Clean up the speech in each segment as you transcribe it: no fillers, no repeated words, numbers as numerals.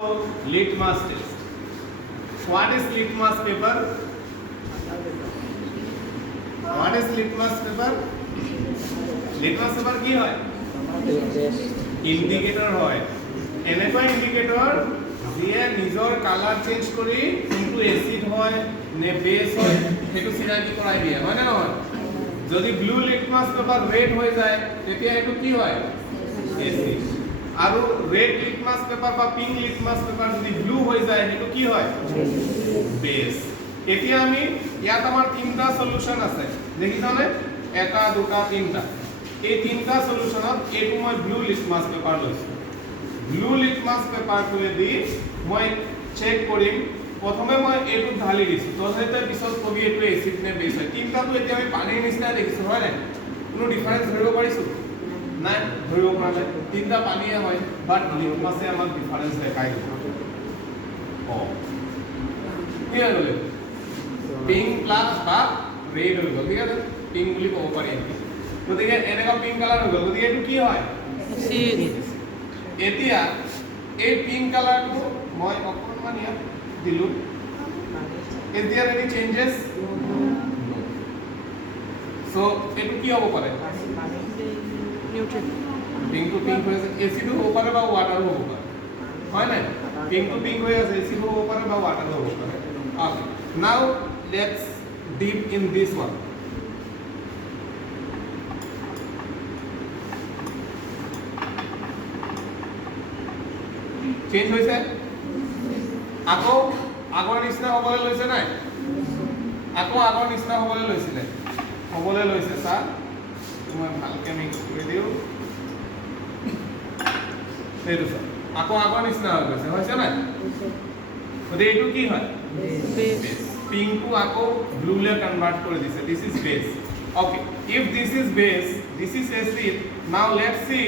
Litmus test. What is litmus paper? What is litmus paper? Litmus paper কি হয়? ইন্ডিকেটৰ হয়। এনেকুৱা ইন্ডিকেটৰ যিয়ে নিজৰ কালাৰ চেঞ্জ কৰি কোনটো এসিড হয় নে বেস হয় সেইটো চিনাকি কৰাই দিয়ে হয় না নহয়? যদি ব্লু লিটমাস পেপাৰ ৰেড হৈ যায় তেতিয়া এটো কি হয়? এসিড। আৰু রেড লিটমাস পেপার বা পিঙ্ক লিটমাস পেপার যদি ব্লু হৈ যায় সেইটো কি হয়? বেস। এতিয়া আমি ইয়াত আমাৰ তিনটা সলিউশন আছে দেখিছানে? এটা দুটা তিনটা এই তিনটা সলিউশনত এটো মই ব্লু লিটমাস পেপার লৈছো। ব্লু লিটমাস পেপাৰটোৱে দি মই চেক কৰিম প্ৰথমে মই এটো ঢালি দিছো তহঁতে পিছত কবি এটো এসিড নে বেস হয় তিনটাটো এতিয়া আমি পানীৰ নিচিনা দেখিছো হয় নাই কোনো ডিফাৰেন্স ধৰিব পাৰিছো নাই ধৰিব পৰা নাই তিনটা পানীয়ে হয় বাট লিটমাসে আমাক ডিফাৰেন্স দেখাই দিব অ কি হ'ল পিঙ্ক প্লাস বা ৰেড হৈ গ'ল ঠিক আছে পিঙ্ক বুলি ক'ব পাৰি গতিকে এনেকা পিঙ্ক কালাৰ হৈ গ'ল গতিকে এটো কি হয় এসিড এতিয়া এই পিঙ্ক কালাৰটো মই অকণমান ইয়াত দিলু is there any changes no so এটো কি হ'ব পাৰে নিউট্ৰেল পিঙ্ক টু পিঙ্ক হৈ আছে এসিড হ'ব পাৰে বা ওয়াটাৰ হ'ব পাৰে হয় নাই পিঙ্ক টু পিঙ্ক হৈ আছে এসিড হ'ব পাৰে বা ওয়াটাৰ হ'ব পাৰে okay now let's deep in this one change হৈছে আকৌ আগৰ নিচিনা হ'বলৈ লৈছে নাই আকৌ আগৰ নিচিনা হ'বলৈ লৈছে স্যাৰ মই ভালকে মিক্স কৰি দিও সেইটো স্যাৰ আকৌ আগৰ নিচিনা হৈ গৈছে হৈছে নাই গতিকে এইটো কি হয় বেস পিঙ্ক টু আকৌ ব্লু লে কনভার্ট কৰি দিছে this is base okay if this is base this is acid now let's see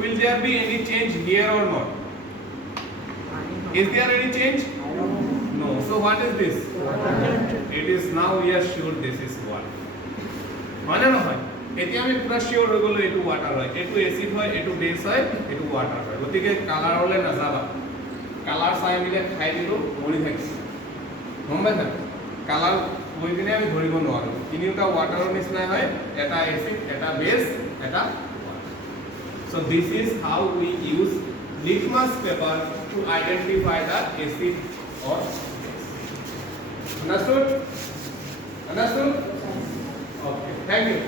will there be any change here or not is there any change no so what is this it is now we are sure this is water মানে নহয় এতিয়া আমি পুরা sure হৈ গলো এটো water হয় এটো এসিড হয় এটো বেস হয় এটো ওয়াটার হয় গতিকে কালার হলে না যাবা কালার চাই মিলে খাই দিলো মৰি থাকিছে গম পাইছা কালাৰ হৈ কিনে আমি ধৰিব নোৱাৰো তিনিটা ওয়াটাৰৰ নিচিনা হয় এটা এসিড এটা বেস এটা so this is how we use litmus paper to identify the acid or base understood okay thank you